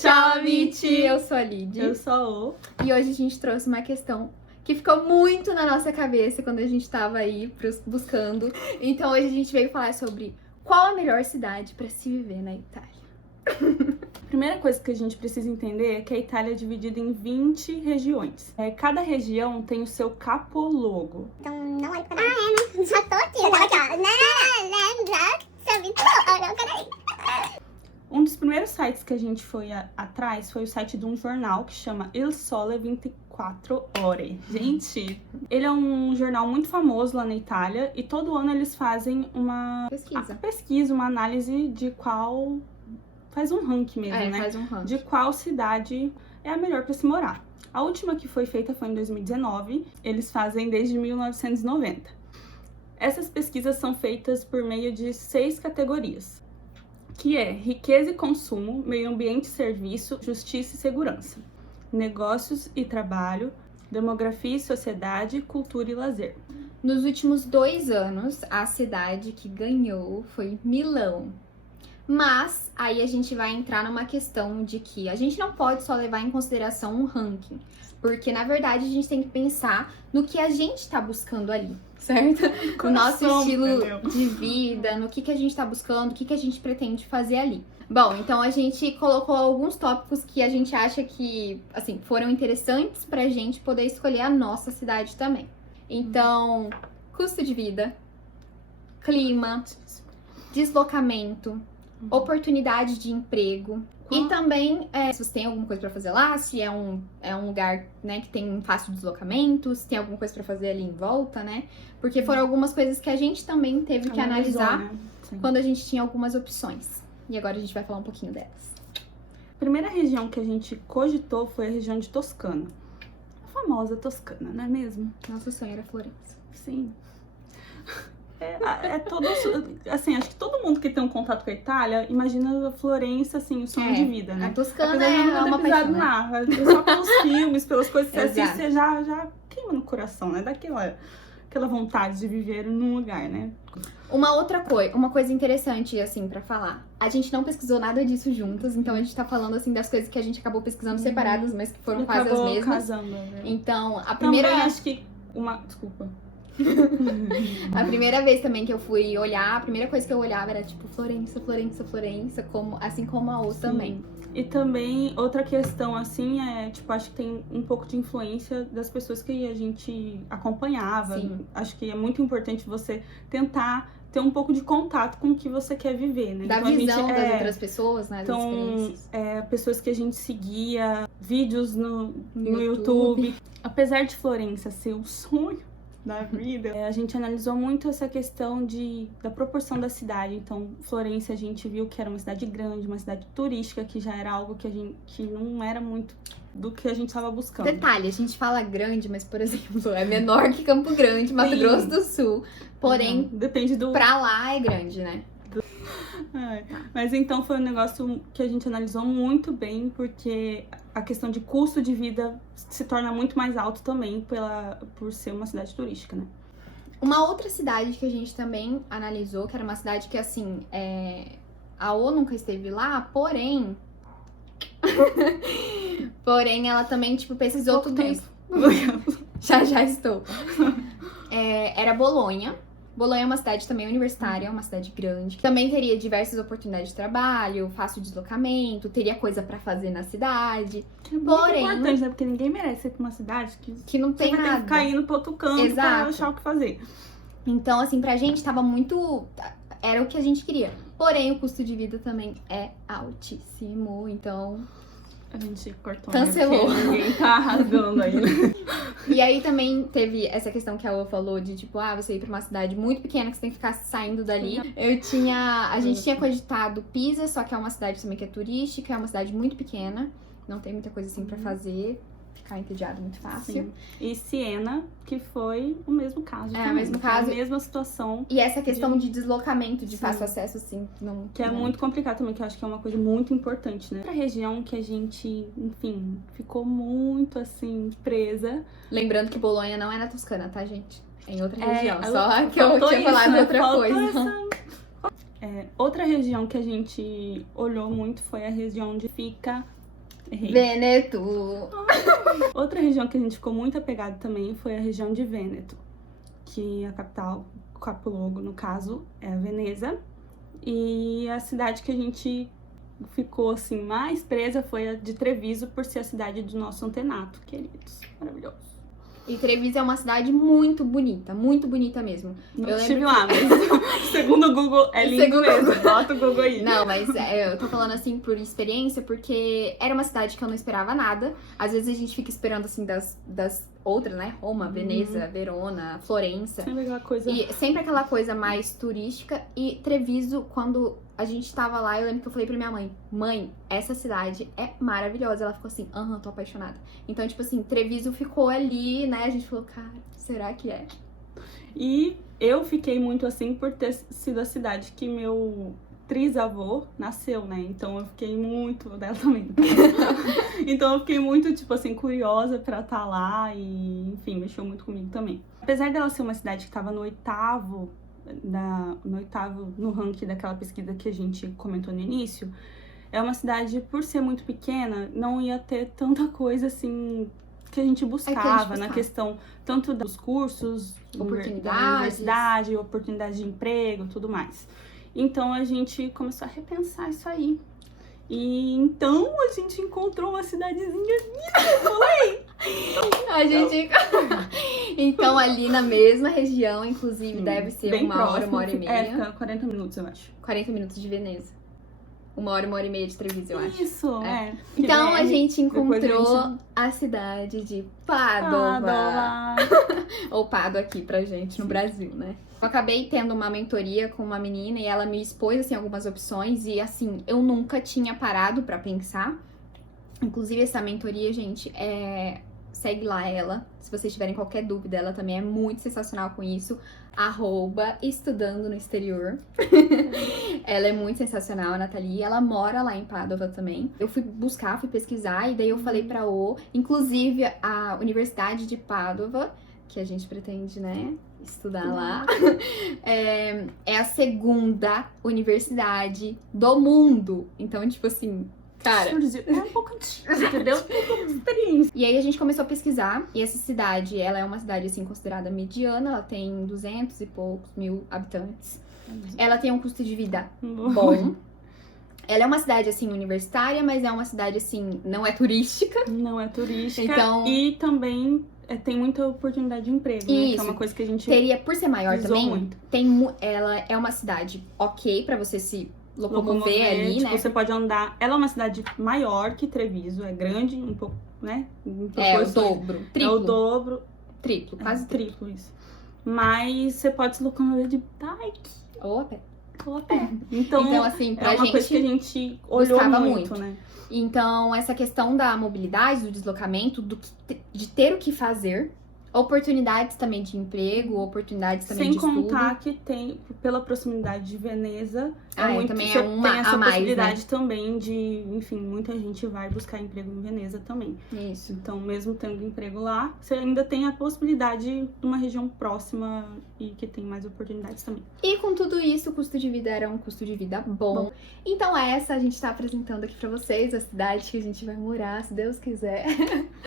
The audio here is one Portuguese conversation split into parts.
Tchau, Amit! Eu sou a Lid. Eu sou a O. E hoje a gente trouxe uma questão que ficou muito na nossa cabeça quando a gente tava aí buscando. Então hoje a gente veio falar sobre qual a melhor cidade pra se viver na Itália. A primeira coisa que a gente precisa entender é que a Itália é dividida em 20 regiões. Cada região tem o seu capoluogo. Então não olhe pra nada. Né? Já tô aqui. Eu tava aqui, ó. Um dos primeiros sites que a gente foi atrás foi o site de um jornal que chama Il Sole 24 Ore. Gente, ele é um jornal muito famoso lá na Itália e todo ano eles fazem uma pesquisa, uma análise de qual... Faz um ranking mesmo, né? Faz um ranking. De qual cidade é a melhor para se morar. A última que foi feita foi em 2019, eles fazem desde 1990. Essas pesquisas são feitas por meio de 6 categorias, que é riqueza e consumo, meio ambiente e serviço, justiça e segurança, negócios e trabalho, demografia e sociedade, cultura e lazer. Nos últimos 2 anos, a cidade que ganhou foi Milão. Mas aí a gente vai entrar numa questão de que a gente não pode só levar em consideração um ranking, porque na verdade a gente tem que pensar no que a gente tá buscando ali, certo? O nosso estilo de vida, no que a gente tá buscando, o que a gente pretende fazer ali. Bom, então a gente colocou alguns tópicos que a gente acha que, assim, foram interessantes pra gente poder escolher a nossa cidade também. Então, custo de vida, clima, deslocamento, oportunidade de emprego. E também, se você tem alguma coisa pra fazer lá, se é um lugar, né, que tem um fácil deslocamento, se tem alguma coisa pra fazer ali em volta, né? Porque foram algumas coisas que a gente também teve que analisar, né? Quando a gente tinha algumas opções. E agora a gente vai falar um pouquinho delas. A primeira região que a gente cogitou foi a região de Toscana. A famosa Toscana, não é mesmo? Nosso sonho era Florença. Sim. Todo, assim, acho que todo mundo que tem um contato com a Itália imagina a Florença, assim, o sonho de vida, né? A Toscana é uma paixão, lá, só pelos filmes, pelas coisas que você assiste, você já queima no coração, né? Aquela vontade de viver num lugar, né? Uma coisa interessante, assim, pra falar. A gente não pesquisou nada disso juntas, então a gente tá falando, assim, das coisas que a gente acabou pesquisando separadas, mas que foram quase as mesmas. Casando, né? Então, a primeira... Também acho que Desculpa. A primeira vez também que eu fui olhar, a primeira coisa que eu olhava era tipo Florença, assim como a outra também. E também outra questão assim tipo, acho que tem um pouco de influência das pessoas que a gente acompanhava. Sim. Acho que é muito importante você tentar ter um pouco de contato com o que você quer viver, né? Da então, visão das outras pessoas, né? Então, pessoas que a gente seguia, vídeos no YouTube. Apesar de Florença ser um sonho da vida, a gente analisou muito essa questão da proporção da cidade. Então, Florença a gente viu que era uma cidade grande, uma cidade turística, que já era algo que não era muito do que a gente estava buscando. Detalhe, a gente fala grande, mas, por exemplo, é menor que Campo Grande, Mato Grosso do Sul. Porém, depende do... pra lá é grande, né? Mas então foi um negócio que a gente analisou muito bem, porque a questão de custo de vida se torna muito mais alto também por ser uma cidade turística, né? Uma outra cidade que a gente também analisou, que era uma cidade que, assim, a O nunca esteve lá, porém... porém, ela também, tipo, pesquisou tudo isso. Já estou. Era Bolonha. Bolonha é uma cidade também universitária, é uma cidade grande. Também teria diversas oportunidades de trabalho, fácil deslocamento, teria coisa pra fazer na cidade. Que é muito importante, né? Porque ninguém merece ir pra uma cidade que não tem nada. Ter que ficar indo pro outro canto pra achar o que fazer. Então, assim, pra gente tava muito... Era o que a gente queria. Porém, o custo de vida também é altíssimo, então... A gente cortou. Cancelou. Ninguém tá arrasando aí, né? E aí também teve essa questão que a U falou de, tipo, você ir pra uma cidade muito pequena que você tem que ficar saindo dali. A gente tinha cogitado Pisa, só que é uma cidade também que é turística, é uma cidade muito pequena, não tem muita coisa assim pra fazer. Ficar entediado muito fácil. Sim. E Siena, que foi o mesmo caso. O mesmo caso. A mesma situação. E essa questão de deslocamento, de fácil acesso, assim, não... Que é muito complicado também, que eu acho que é uma coisa muito importante, né? Outra região que a gente, enfim, ficou muito, assim, presa. Lembrando que Bolonha não é na Toscana, tá, gente? É em outra região. Só que eu tinha falado outra coisa. Outra região que a gente olhou muito foi a região onde fica Errei. Vêneto. Outra região que a gente ficou muito apegado também foi a região de Vêneto, que a capital, capoluogo no caso, é a Veneza. E a cidade que a gente ficou assim mais presa foi a de Treviso, por ser a cidade do nosso antenato, queridos. Maravilhoso. E Treviso é uma cidade muito bonita mesmo. Não Eu estive lembro lá, mas segundo o Google é lindo Segundo o mesmo. Google. Bota o Google aí. Não, mas eu tô falando assim por experiência, porque era uma cidade que eu não esperava nada. Às vezes a gente fica esperando assim das outras, né? Roma, Veneza, Verona, Florença. Sempre aquela coisa. E sempre aquela coisa mais turística. E Treviso, quando a gente tava lá, eu lembro que eu falei pra minha mãe: mãe, essa cidade é maravilhosa. Ela ficou assim, aham, tô apaixonada. Então, tipo assim, Treviso ficou ali, né? A gente falou, cara, será que é? E eu fiquei muito assim por ter sido a cidade que meu trisavô nasceu, né? Então eu fiquei muito dela também. Então eu fiquei muito, tipo assim, curiosa pra estar lá e, enfim, mexeu muito comigo também. Apesar dela ser uma cidade que tava no oitavo no ranking daquela pesquisa que a gente comentou no início, é uma cidade, por ser muito pequena, não ia ter tanta coisa assim que a gente buscava na questão tanto dos cursos, da universidade, oportunidade de emprego, tudo mais. Então a gente começou a repensar isso aí. E então a gente encontrou uma cidadezinha A gente... Então, ali na mesma região, inclusive, deve ser bem uma hora e meia. É, fica 40 minutos, eu acho. 40 minutos de Veneza. Uma hora e meia de Treviso, eu acho. Isso, Então, a gente encontrou a gente... a cidade de Padova. Ou Pádua aqui pra gente, no Brasil, né? Eu acabei tendo uma mentoria com uma menina e ela me expôs, assim, algumas opções. E, assim, eu nunca tinha parado pra pensar. Inclusive, essa mentoria, gente, segue lá ela. Se vocês tiverem qualquer dúvida, ela também é muito sensacional com isso. @estudando no exterior. Ela é muito sensacional, a Nathalie. Ela mora lá em Padova também. Eu fui pesquisar, e daí eu falei pra inclusive a Universidade de Padova, que a gente pretende, né, estudar lá, é a segunda universidade do mundo. Então, tipo assim, cara, é um pouco antigo, entendeu? Tem um pouco de experiência. E aí a gente começou a pesquisar, e essa cidade, ela é uma cidade, assim, considerada mediana, ela tem 200 e poucos mil habitantes. Ela tem um custo de vida bom. Ela é uma cidade, assim, universitária, mas é uma cidade, assim, não é turística. Não é turística. Então... E também tem muita oportunidade de emprego, né? Isso. Que é uma coisa que a gente teria, por ser maior também, muito. Ela é uma cidade ok pra você se locomover ali, tipo, né? Você pode andar. Ela é uma cidade maior que Treviso, é grande, um pouco, né? É o dobro. Triplo. É o dobro. Triplo, quase triplo isso. Mas você pode se locomover de bike. Ou a pé. Ou a pé. Então assim, pra é uma gente coisa que a gente olhou muito, né? Então, essa questão da mobilidade, do deslocamento, de ter o que fazer, oportunidades também de emprego, oportunidades também de estudo. Sem contar que tem, pela proximidade de Veneza, também tem essa possibilidade, né? Também de, enfim, muita gente vai buscar emprego em Veneza também. Isso. Então, mesmo tendo emprego lá, você ainda tem a possibilidade de uma região próxima e que tem mais oportunidades também. E com tudo isso, o custo de vida era um custo de vida bom. Então essa a gente tá apresentando aqui pra vocês, a cidade que a gente vai morar, se Deus quiser.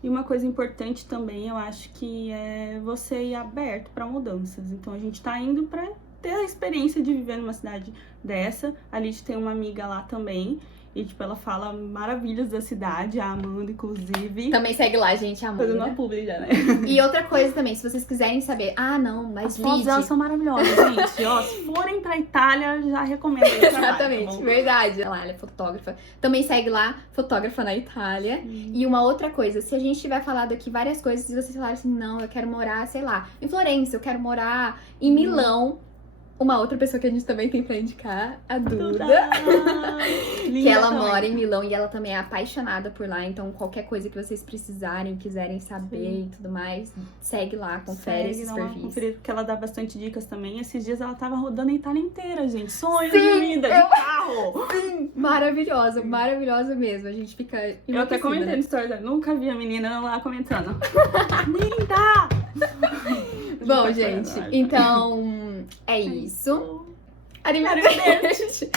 E uma coisa importante também, eu acho que é você ir aberto pra mudanças. Então, a gente tá indo pra ter a experiência de viver numa cidade dessa. A Lid tem uma amiga lá também. E, tipo, ela fala maravilhas da cidade, a Amanda, inclusive. Também segue lá, gente, a Amanda. Fazendo uma publi já, né? E outra coisa também, se vocês quiserem saber... mas as fotos delas são maravilhosas, gente. Ó, se forem pra Itália, já recomendo. Exatamente, verdade. Ela é fotógrafa. Também segue lá, fotógrafa na Itália. E uma outra coisa, se a gente tiver falado aqui várias coisas, se vocês falarem assim, não, eu quero morar, sei lá, em Florença, eu quero morar em Milão... Uma outra pessoa que a gente também tem pra indicar, a Duda. Que ela mora em Milão e ela também é apaixonada por lá. Então, qualquer coisa que vocês precisarem, quiserem saber e tudo mais, segue lá, confere esses perfis. Conferir, porque ela dá bastante dicas também. Esses dias ela tava rodando a Itália inteira, gente. Sonho de vida, de carro. Sim, maravilhosa, maravilhosa mesmo. A gente fica eu até comentei no story, nunca vi a menina lá comentando. Linda! Bom, gente, então é isso. Arrivederci!